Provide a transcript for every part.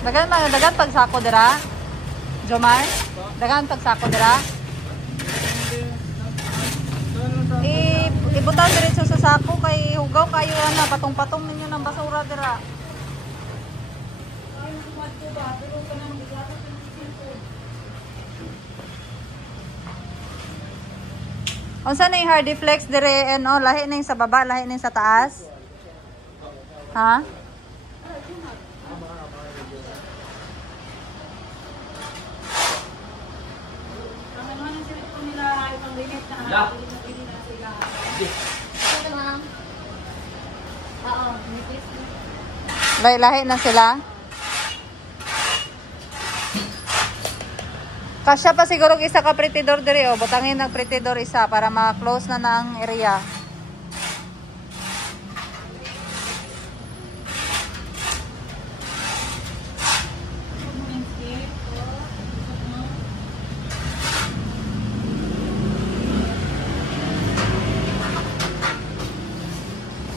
Dagan pagsako dira. Jomar, dagan pagsako dira. Ibutan diretso sa sako kay hugaw kayo na patong-patong ninyo ng basura dira. Unsa na yung hardy flex dire ano, lahi na yung sa baba, lahi na yung sa taas? Ha? Lahi na sila. Kasya pa siguro isa ka pretidor dire o butangin ng pretidor isa para ma-close na ang area.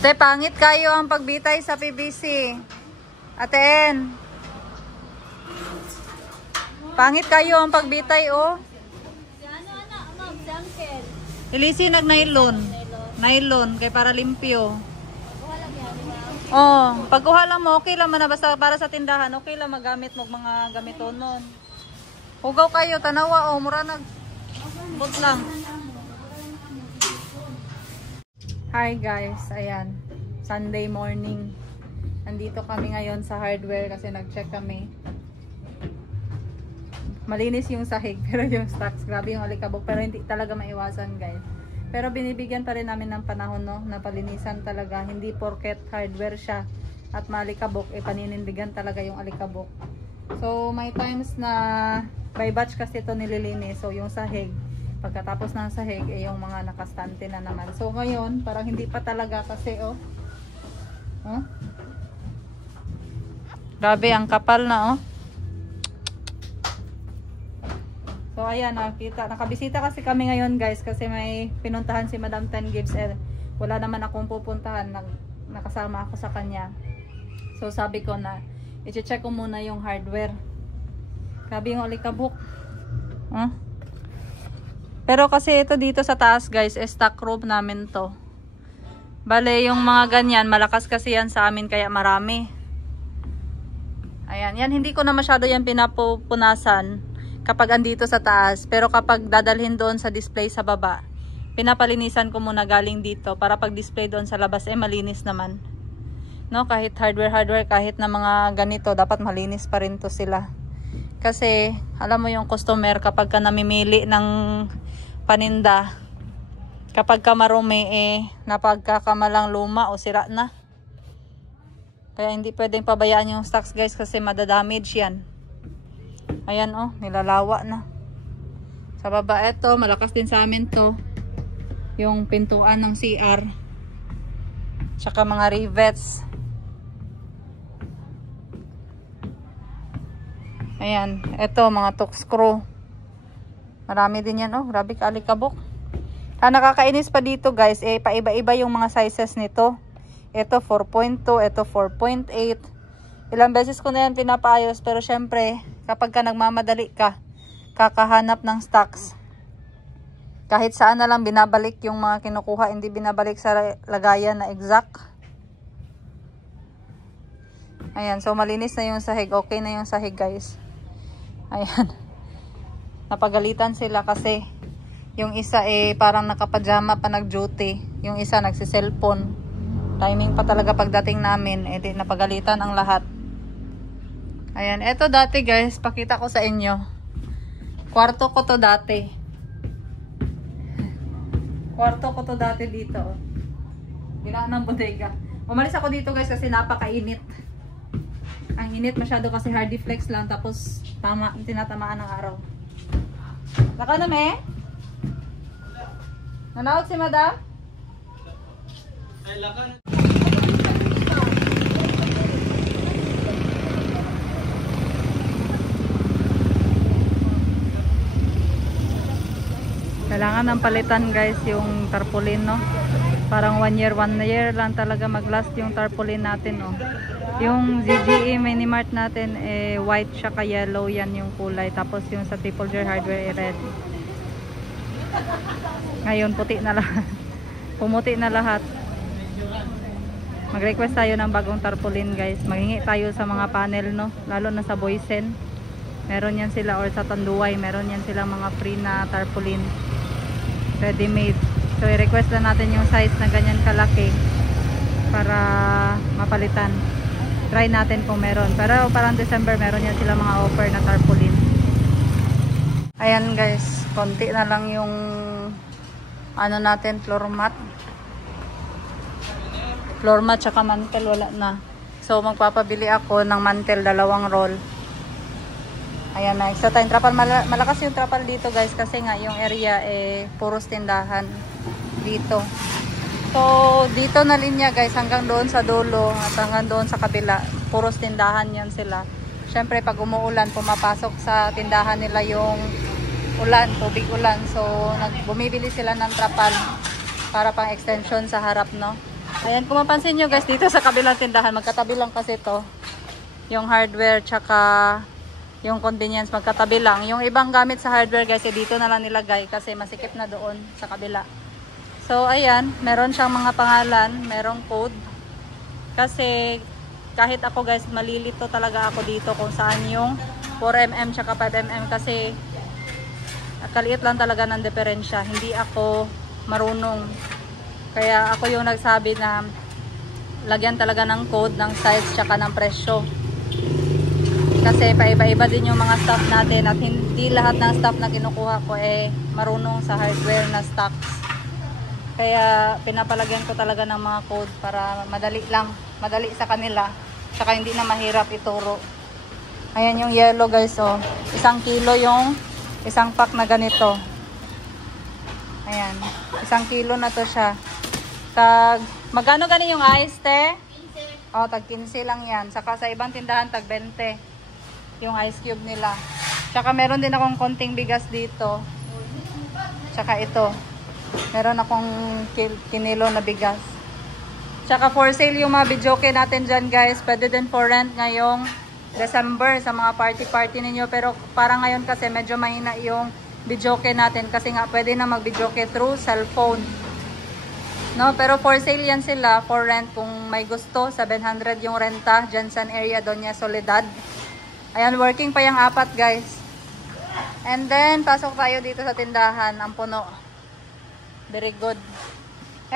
Te, pangit kayo ang pagbitay sa PVC. Aten. Pangit kayo ang pagbitay, oh. Ilisi nag-nylon. Nylon, kay para limpyo. Oh, pagkuha lang mo, okay lang man na basta para sa tindahan, okay lang magamit mo mga gamiton nun. Hugaw kayo, tanawa, oh, mura but lang. Hi guys, ayan, Sunday morning. Nandito kami ngayon sa hardware kasi nag-check kami. Malinis yung sahig pero yung stocks, grabe yung alikabok, pero hindi talaga maiwasan guys. Pero binibigyan pa rin namin ng panahon, no, na palinisan talaga, hindi porket hardware siya at malikabok, paninindigan talaga yung alikabok. So may times na by batch kasi ito nililinis, so yung sahig pagkatapos ng sahig yung mga nakastante na naman. So ngayon parang hindi pa talaga kasi oh. Huh? Grabe ang kapal na oh. So ayan, nakabisita kasi kami ngayon guys kasi may pinuntahan si Madam Ten Gibbs, wala naman akong pupuntahan, nakasama ako sa kanya. So sabi ko na i-check ko muna yung hardware. Grabe yung alikabok. Huh? Pero kasi ito dito sa taas guys, stock room namin to. Bale yung mga ganyan, malakas kasi yan sa amin kaya marami. Ayan, yan hindi ko na masyado yan pinapupunasan kapag andito sa taas. Pero kapag dadalhin doon sa display sa baba, pinapalinisan ko muna galing dito para pag display doon sa labas malinis naman. No, kahit hardware, kahit na mga ganito, dapat malinis pa rin to sila. Kasi alam mo yung customer kapag ka namimili ng paninda, kapag ka marumi napagkakamalang luma o sira na. Kaya hindi pwedeng pabayaan yung stocks guys kasi madadamage yan. Ayan oh, nilalawa na. Sa baba eto, malakas din sa amin to. Yung pintuan ng CR. Tsaka mga rivets. Ayan, eto mga torque screw. Marami din yan oh, grabe kaalikabok. Nakakainis pa dito guys, paiba-iba yung mga sizes nito. Ito 4.2, ito 4.8. Ilang beses ko na yan pinapaayos, pero syempre kapag ka nagmamadali ka, kakahanap ng stocks, kahit saan na lang binabalik yung mga kinukuha, hindi binabalik sa lagayan na exact. Ayan, so malinis na yung sahig, okay na yung sahig guys. Ayan. Napagalitan sila kasi yung isa parang nakapajama pa nag-duty. Yung isa nagsi-cellphone. Timing pa talaga pagdating namin. Napagalitan ang lahat. Ayan. Eto dati guys, pakita ko sa inyo. Kwarto ko to dati. Kwarto ko to dati dito. Ginaan ng bodega. Umalis ako dito guys kasi napakainit. Ang init masyado kasi hardy flex lang. Tapos tinatamaan ng araw. Laka na me? Nanaot si madam? Ay, laka na. Kailangan ng palitan guys yung tarpaulin, no? Parang 1 year lang talaga mag-last yung tarpaulin natin, oh. Yung ZGE Minimart natin, white siya ka yellow, yan yung kulay. Tapos yung sa Triple J Hardware, red. Ngayon, puti na lahat. Pumuti na lahat. Mag-request tayo ng bagong tarpaulin, guys. Maghingi tayo sa mga panel, no? Lalo na sa Boysen. Meron yan sila, or sa Tanduay. Meron yan sila mga free na tarpaulin. Ready-made. So, i-request na natin yung size na ganyan kalaki para mapalitan. Try natin kung meron. Pero parang December, meron yan sila mga offer na tarpaulin. Ayan guys, konti na lang yung ano natin, floor mat. Floor mat tsaka mantel, wala na. So, magpapabili ako ng mantel, 2 roll. Ayan na, extra time trapal. Malakas yung trapal dito guys kasi nga yung area puros tindahan dito. So dito na linya guys hanggang doon sa dulo at hanggang doon sa kabila. Puros tindahan yan sila. Syempre pag umuulan pumapasok sa tindahan nila yung ulan, tubig ulan. So bumibili sila ng trapal para pang extension sa harap, no. Ayan, kung mapansin nyo guys dito sa kabilang tindahan, magkatabi lang kasi to. Yung hardware tsaka yung convenience magkatabi lang. Yung ibang gamit sa hardware guys, dito na lang nilagay kasi masikip na doon sa kabila. So ayan, meron siyang mga pangalan, merong code. Kasi kahit ako guys, malilito talaga ako dito kung saan yung 4mm tsaka 5mm kasi kaliit lang talaga ng diferensya. Hindi ako marunong. Kaya ako yung nagsabi na lagyan talaga ng code, ng size tsaka ng presyo. Kasi paiba-iba din yung mga stock natin at hindi lahat ng stock na kinukuha ko marunong sa hardware na stocks. Kaya pinapalagyan ko talaga ng mga code para madali lang, madali sa kanila. Tsaka hindi na mahirap ituro. Ayan yung yellow guys, oh. 1 kilo yung isang pack na ganito. Ayan, 1 kilo na to siya. Magkano ganin yung ice, te? 15. Oh, tag 15 lang yan. Saka sa ibang tindahan, tag 20. Yung ice cube nila. Tsaka meron din akong konting bigas dito. Tsaka ito. Meron akong kinilo na bigas. Tsaka for sale yung mga videoke natin dyan guys. Pwede din for rent ngayong December sa mga party ninyo. Pero parang ngayon kasi medyo mahina yung videoke natin. Kasi nga pwede na mag-videoke through cellphone. No, pero for sale yan sila. For rent kung may gusto. 700 yung renta. Jensen area, Doña Soledad. Ayan, working pa yung 4 guys. And then, pasok tayo dito sa tindahan. Ang puno. Very good.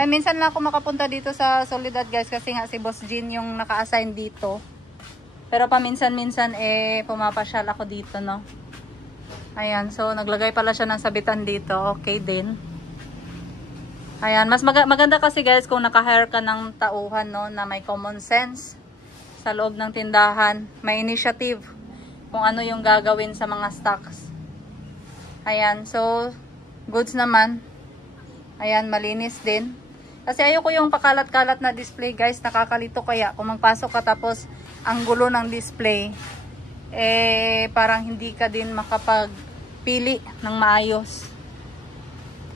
Minsan lang ako makapunta dito sa Soledad guys. Kasi nga si Boss Jean yung naka-assign dito. Pero paminsan-minsan pumapasyal ako dito, no. Ayan, so naglagay pala siya ng sabitan dito. Okay din. Ayan, mas maganda kasi guys kung naka-hire ka ng tauhan, no, na may common sense sa loob ng tindahan. May initiative kung ano yung gagawin sa mga stocks. Ayan, so goods naman. Ayan, malinis din. Kasi ayoko yung pakalat-kalat na display guys, nakakalito kaya kung magpasok ka tapos ang gulo ng display, parang hindi ka din makapagpili ng maayos.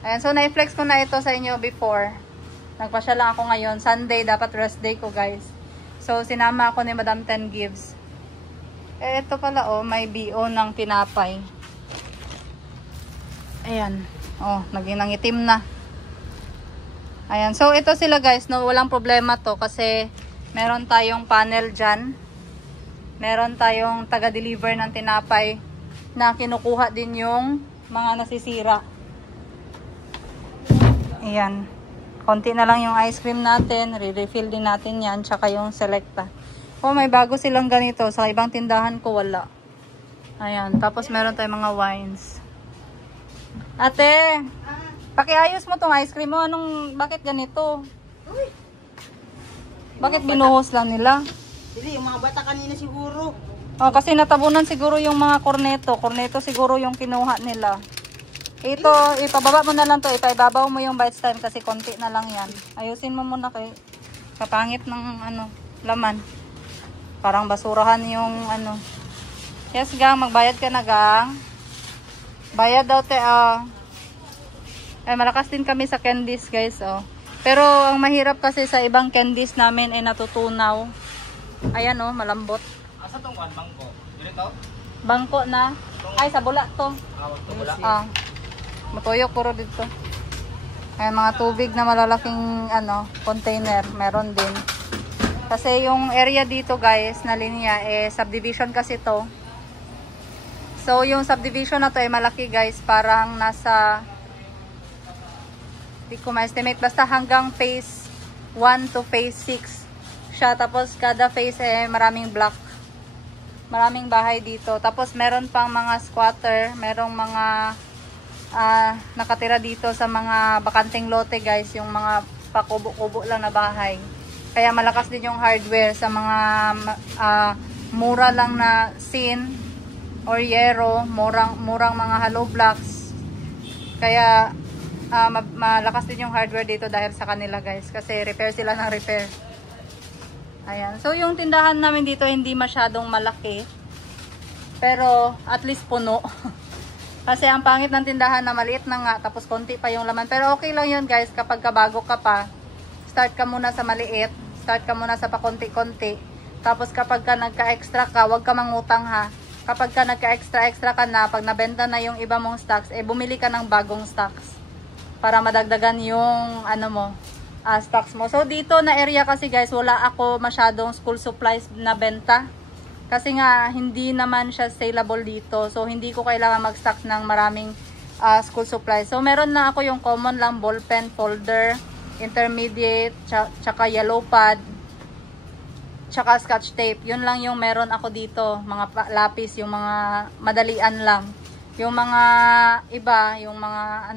Ayan, so na-flex ko na ito sa inyo before. Nagpasya lang ako ngayon, Sunday, dapat rest day ko guys. So sinama ako ni Madam 10 Gives. Ito pala oh, may BO ng tinapay. Ayan. Oh, naging nangitim na. Ayan. So ito sila guys, no, walang problema to kasi meron tayong panel dyan. Meron tayong taga-deliver ng tinapay na kinukuha din yung mga nasisira. Ayan. Konti na lang yung ice cream natin. Re-refill din natin yan. Tsaka yung Selecta. Oh, may bago silang ganito. Sa ibang tindahan ko wala. Ayan. Tapos meron tayong mga wines. Ate, pakiayos mo tong ice cream mo. Bakit ganito? Bakit binuhos lang nila? Hindi, yung mga bata kanina siguro. Oh, kasi natabunan siguro yung mga korneto. Korneto siguro yung kinuha nila. Ito, ipababa mo na lang to. Ipaibabaw mo yung bites time kasi konti na lang yan. Ayusin mo muna kay kapangit ng laman. Parang basurahan yung Yes, gang. Magbayad ka na, gang. Bayad daw, te. Malakas din kami sa candies, guys. Oh. Pero ang mahirap kasi sa ibang candies namin ay natutunaw. Ayan oh, malambot. Asa tong kuan bangko? Dito? Bangko na. Ay, sa bula to. Wala. Ah. Matuyok puro dito. Ayan, mga tubig na malalaking container. Meron din. Kasi yung area dito guys, na linya, subdivision kasi to. So, yung subdivision na to ay malaki guys. Parang nasa, di ko ma-estimate. Basta hanggang phase 1 to phase 6 siya. Tapos, kada phase maraming block. Maraming bahay dito. Tapos, meron pang mga squatter. Merong mga nakatira dito sa mga bakanteng lote guys. Yung mga pakubo-kubo lang na bahay. Kaya malakas din yung hardware sa mga mura lang na sin or yero, murang mga hollow blocks. Kaya malakas din yung hardware dito dahil sa kanila guys. Kasi repair sila ng repair. Ayan. So yung tindahan namin dito hindi masyadong malaki. Pero at least puno. Kasi ang pangit ng tindahan na maliit na nga. Tapos konti pa yung laman. Pero okay lang yun guys kapag kabago ka pa. Start ka muna sa maliit. Start ka muna sa pakonti-konti. Tapos kapag ka nagka-extra ka, huwag ka mangutang ha. Kapag ka nagka-extra ka na, pag nabenta na yung iba mong stocks, bumili ka ng bagong stocks. Para madagdagan yung stocks mo. So dito na area kasi guys, wala ako masyadong school supplies na benta. Kasi nga, hindi naman siya saleable dito. So hindi ko kailangan mag-stock ng maraming school supplies. So meron na ako yung common lang, ballpen, folder, intermediate, tsaka yellow pad, tsaka scotch tape. Yun lang yung meron ako dito. Mga lapis, yung mga madalian lang. Yung mga iba, yung mga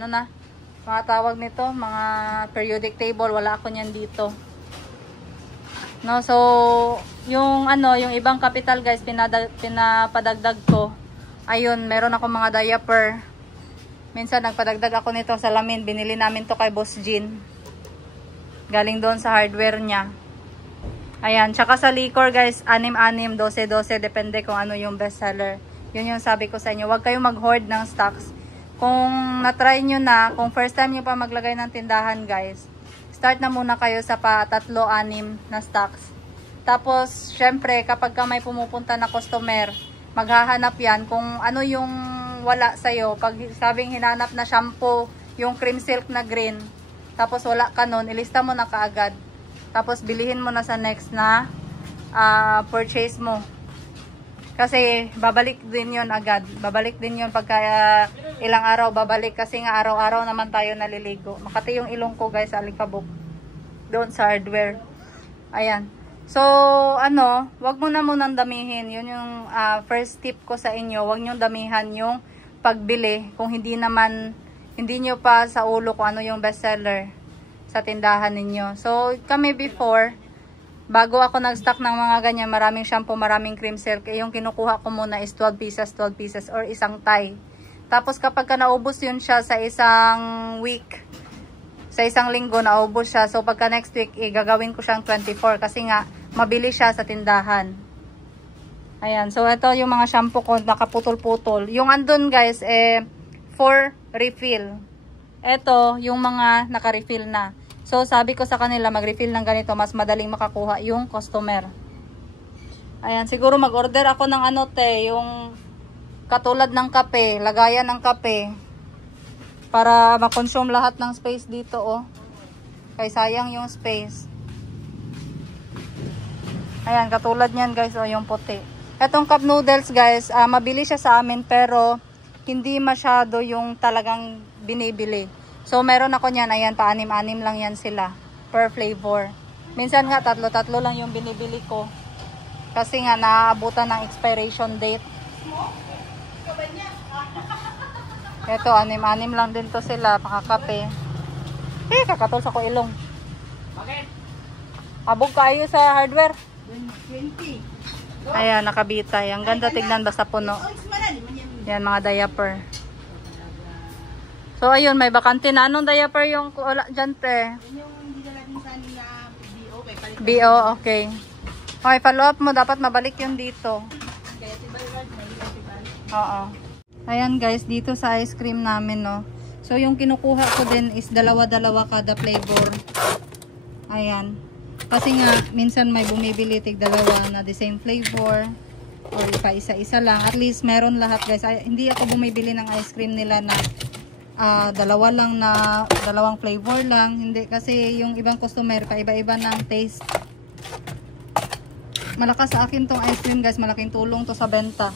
mga tawag nito, mga periodic table, wala ako niyan dito. No, so yung yung ibang capital guys, pinapadagdag ko. Ayun, meron ako mga diaper. Minsan nagpadagdag ako nito sa salamin, binili namin to kay Boss Jean. Galing doon sa hardware niya. Ayan, tsaka sa liquor guys, 6-6, 12-12, depende kung ano yung bestseller. Yun yung sabi ko sa inyo, huwag kayong mag-hoard ng stocks. Kung na-try nyo na, kung first time nyo pa maglagay ng tindahan guys, start na muna kayo sa 3-6 na stocks. Tapos, syempre, kapag ka may pumupunta na customer, maghahanap yan kung ano yung wala sa'yo. Pag sabing hinanap na shampoo, yung cream silk na green, tapos wala ka nun, ilista mo na kaagad. Tapos bilihin mo na sa next na purchase mo. Kasi babalik din yon agad. Babalik din yon pagka ilang araw babalik. Kasi nga araw-araw naman tayo naliligo. Makati yung ilong ko guys sa Alikabok. Doon sa hardware. Ayan. So, wag mo na munang damihin. Yun yung first tip ko sa inyo. Wag nyo damihan yung pagbili. Kung hindi nyo pa sa ulo kung ano yung bestseller sa tindahan ninyo. So, kami before, bago ako nag-stock ng mga ganyan, maraming shampoo, maraming cream silk, yung kinukuha ko muna is 12 pieces or isang tie. Tapos kapag ka naubos yun siya sa isang week, sa isang linggo naubos siya. So, pagka next week, gagawin ko siyang 24 kasi nga, mabili siya sa tindahan. Ayan. So, ito yung mga shampoo ko, nakaputol-putol. Yung andun guys, for refill. Ito, yung mga naka-refill na. So, sabi ko sa kanila, mag-refill ng ganito, mas madaling makakuha yung customer. Ayan, siguro mag-order ako ng yung katulad ng kape, lagayan ng kape. Para ma-consume lahat ng space dito, oh. Kaya sayang yung space. Ayan, katulad niyan guys, oh, yung puti. Etong cup noodles guys, mabili siya sa amin pero hindi masyado yung talagang binibili. So, meron ako niyan. Ayan, pa-anim-anim lang yan sila per flavor. Minsan nga, 3-3 lang yung binibili ko. Kasi nga, naaabutan ng expiration date. Ito, 6-6 lang din to sila. Makakape. Kakatol sa ko ilong. Bakit? Abog kayo sa hardware. 20. Ayan, nakabitay. Ang ganda tignan basta puno. Yan, mga diaper. So, ayun, may bakante na. Anong diaper yung wala dyan, te? Yung hindi na natin sa nila BO. BO, okay. Okay, follow up mo. Dapat mabalik yun dito. Kaya si Bayward, may iba. Oo. Ayan guys, dito sa ice cream namin, no. So, yung kinukuha ko din is dalawa-dalawa kada flavor. Ayan. Kasi nga, minsan may bumibili tig dalawa na the same flavor. Or pa isa-isa lang. At least, meron lahat guys. Hindi ako bumibili ng ice cream nila na dalawa lang na, dalawang flavor lang. Hindi, kasi yung ibang customer, paiba-iba ng taste. Malakas sa akin tong ice cream guys. Malaking tulong to sa benta.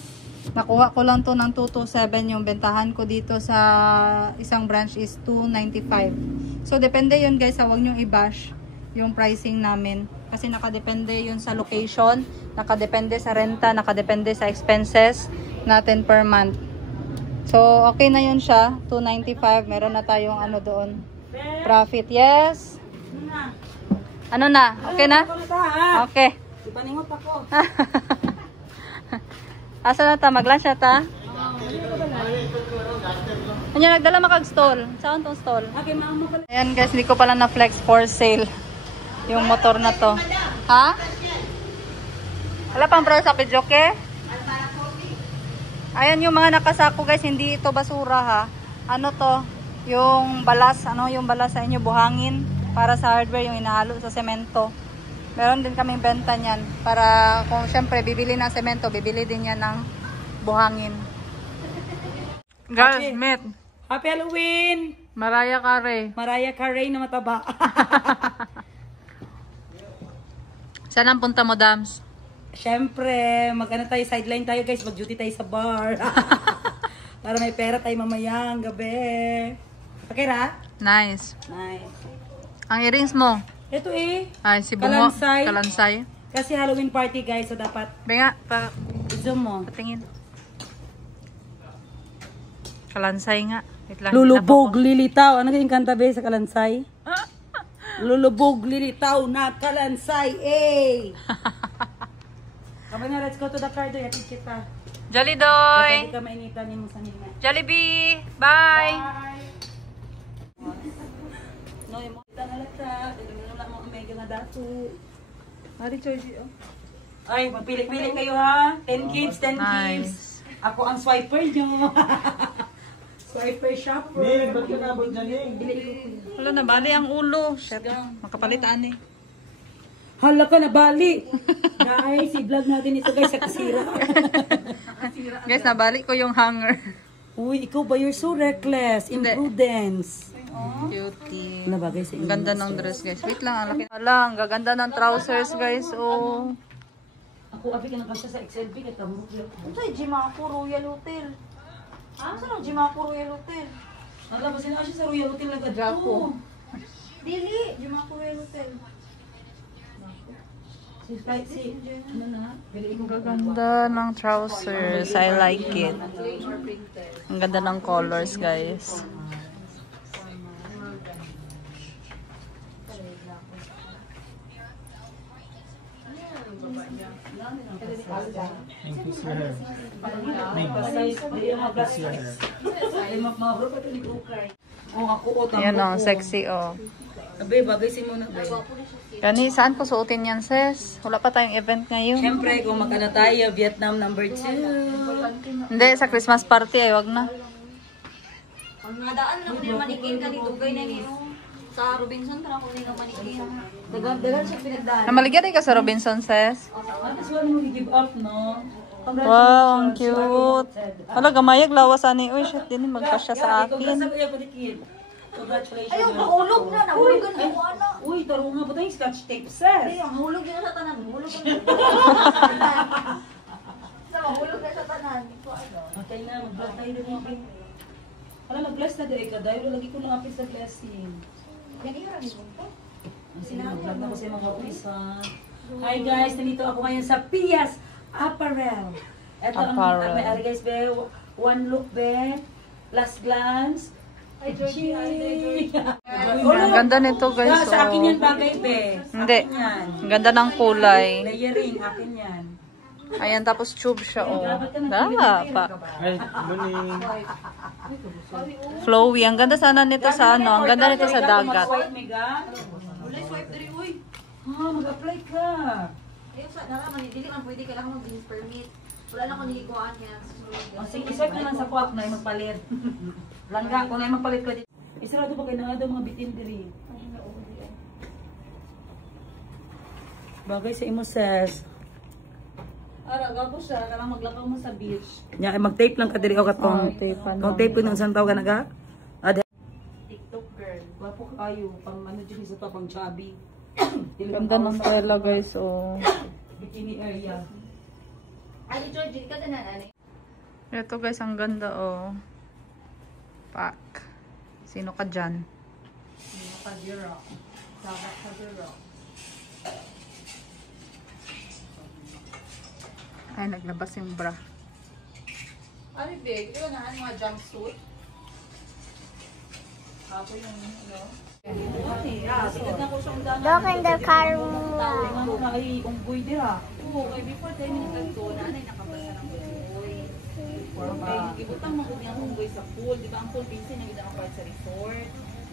Nakuha ko lang to ng 227. Yung bentahan ko dito sa isang branch is 295. So, depende yun guys. Huwag nyong i-bash yung pricing namin. Kasi nakadepende yun sa location, nakadepende sa renta, nakadepende sa expenses natin per month. So, okay na yun siya. 295. Meron na tayong ano doon. Profit. Yes. Ano na? Okay na? Okay. Ipaningot ako. Asa na ta? Mag-lunch na ta? Ano nagdala makag-stall? Saan tong stall? Ayan guys, hindi ko pala na-flex for sale yung motor na to. Ha? Wala pang price sa Pidjoke? Ayan yung mga nakasako guys, hindi ito basura ha. Ano to? Yung balas, ano yung balas sa inyo, buhangin para sa hardware, yung inahalo sa semento. Meron din kaming benta niyan para kung syempre bibili ng semento, bibili din yan ng buhangin. Girls, meet. Happy Halloween! Mariah Carey. Mariah Carey na mataba. Saan ang punta mo, Dams? Siyempre, mag-ano tayo, sideline tayo guys, mag-duty tayo sa bar. Para may pera tayo mamayang gabi. Okay ra? Nice. Nice. Ang earrings mo? Ito eh. Ay, si Bungo. Kalansay. Kalansay. Kasi Halloween party guys, so dapat Benga, i-zoom mo. patingin. Kalansay nga. Wait lang, Lulubog, lilitaw. Ano kayong kanta ba sa Kalansay? Lulubog, lilitaw na Kalansay, eh! Kapag nga, let's go to the car doon. Yatid kita. Jolly Pwede Doy! ka mainitan yung sa nila. Jollibee! Bye! No, yung mga nalata. Pero na mo omega na dato. Hari, Choji, oh. Ay, magpili-pili kayo ha. 10 kids, 10 kids. Nice. Ako ang swiper nyo. Swiper shopper. Ning, ba't ka nabot dyan, Ning? Wala na, bali ang ulo. Shit, makapalitaan eh. Hala ka na, bali. Guys, i-vlog natin ito guys sa kasira. Guys, nabalik ko yung hanger. Uy, ikaw ba? You're so reckless. Hindi. Imprudence. Cutie. Ano ba guys? Ang ganda ng dress guys. Wait lang, ang laki. Wala, ang gaganda ng trousers guys. Oh. Ako, abi ka na kasya sa XLB. Kaya tamo. Ito ay Jimaco Royal Hotel. Saan ang Jimaco Royal Hotel? Nala ba sila siya sa Royal Hotel na Jaco. Dili. Jimaco Royal Hotel. Ano na? Ang gaganda ng trousers. I like it. Ang ganda ng colors guys. Ning, kiss your hair. Ayan o, sexy o. Abe, bagay si muna. Gani, saan ko suotin yan, sis? Wala pa tayong event ngayon. Siyempre, kung magkano tayo, Vietnam number 2. Hindi, sa Christmas party ay wag na. Ang nadaan lang din manikin ka dito kay na sa Robinson para ko nga manikin. Dagan siya pinagdaan. Namaligyan ka sa Robinson, sis? Tapos wala mo give up, no? Wow, ang cute. Wala, gamayag lawas ani. Uy, shit, din magkasya sa akin. Congratulations. Ayaw, mahulog na. Nahulog ka na. Ano? Uy, taro nga ba tayong scotch tape, sis? Ay, mahulog na sa tanan. Mahulog na. Sa mahulog na sa tanan. Okay na, mag-bless tayo din mga pin. Wala, mag-bless na din ka. Dahil lagi ko nangapit sa blessing. Yan yung rami mo po. Sige, mag-vlog na ko sa mga uwis, ha. Hi guys, nandito ako ngayon sa Pias Apparel. Ito Apparel. ang may ari guys, be. One look, be. Last glance. Ay, Georgie. Ang ganda nito, guys. Sa akin Oh. yan bagay, be. Sa Hindi. akin yan. Ang ganda ng kulay. Layering, akin yan. Ayan, tapos tube siya, oh. Dama pa. Ay, morning. Flowy. Ang ganda sana nito sa ano. Ang ganda nito sa dagat. Mag-swipe, Mega. Wala swipe diri uy. Mag-apply ka. Ayaw sa naraman dili man pwede kailangan mag business permit. Wala na ko nilikuan niya. O sige, iswipe naman sa kuwak na magpalit. Langga, kung na magpalit ko dito. Isarado ba kayo na nga daw mga bitin diri? Bagay sa imo ses. Ara, gapo siya. Karang maglakaw mo sa beach. Nya mag-tape lang ka diri o katong. Kung tape ko nang santaw ka naga. TikTok girl. Wapo kayo pang ano diri sa to pang chubby. Ganda ng tela guys. Oh. Bikini area. Ay, Georgie, ka na nani. Ito guys, ang ganda oh. Pak. Sino ka dyan? Sino ka dira? Sabat ka dira. Ay, naglabas yung bra. Ano, babe? Di ba na mga jumpsuit? Ako yung ano. Look in the car. Ano na ay unggoy dira. Oo, kay before 10 minutes ago, nanay nakabasa ng unggoy. Okay, ibutang mo kung yung unggoy sa pool. Di ba ang pool, busy na gina ang part sa resort.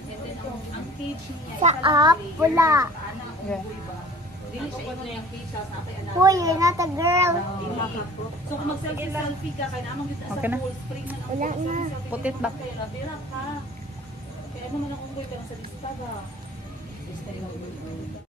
And then, ang cage niya, Sa up, pula. Ana, ang unggoy ba? Dili siya ito yung cage house, nasa anak. Boy, you're not a girl. So kung mag-selfie ka, kaya naman dito sa Okay na. pool, spring na ang Wala pool. na. Putit ba? Kaya nabira ka. Kaya naman ang unggoy ka lang sa lista ba?